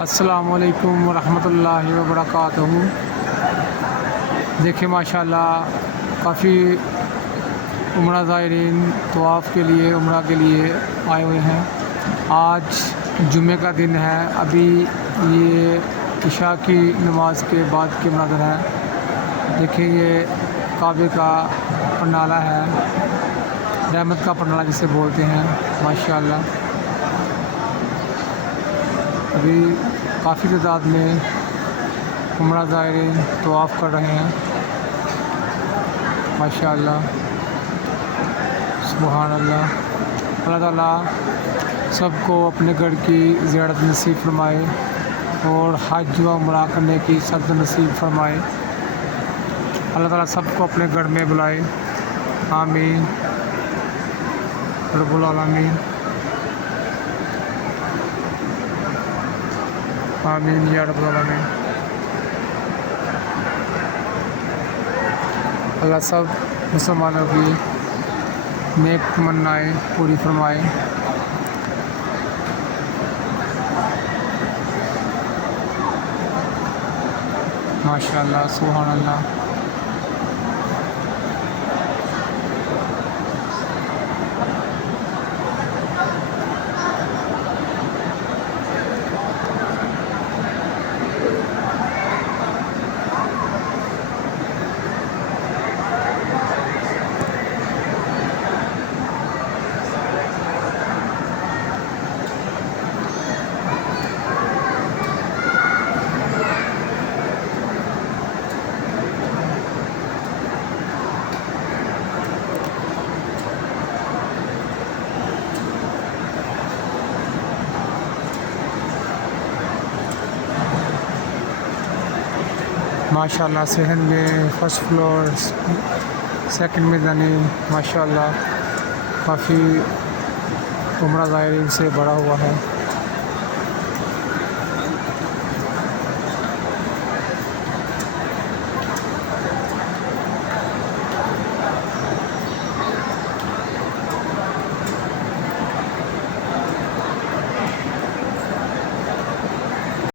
अस्सलामुअलैकुम वरहमतुल्लाहि वबरकातुहू। देखिए माशाल्लाह काफ़ी उम्रा ज़ायरीन तवाफ़ के लिए उम्रा के लिए आए हुए हैं। आज जुमे का दिन है। अभी ये इशा की नमाज के बाद के मंज़र है। देखिए ये काबे का पंडाला है, रहमत का पंडाला जिसे बोलते हैं माशाल्लाह। अभी काफ़ी तादाद में उम्रा ज़ायरीन तवाफ़ कर रहे हैं माशाल्लाह। सुभान अल्लाह। अल्लाह ताला सबको अपने घर की ज़ियारत नसीब फरमाए और हज व उम्रा करने की सद नसीब फरमाए। अल्लाह ताला सबको अपने घर में बुलाए। आमीन रब्बुल आलमीन। आमीन या रब्बुल आलमीन। अल्लाह सब मुसलमानों की नेक तमन्नाएँ पूरी फरमाए। माशाल्लाह सुभान अल्लाह। माशाल्लाह सेकंड में फर्स्ट फ्लोर सेकंड में जाने माशाल्लाह काफ़ी उम्रा ज़ायरीन से भरा हुआ है।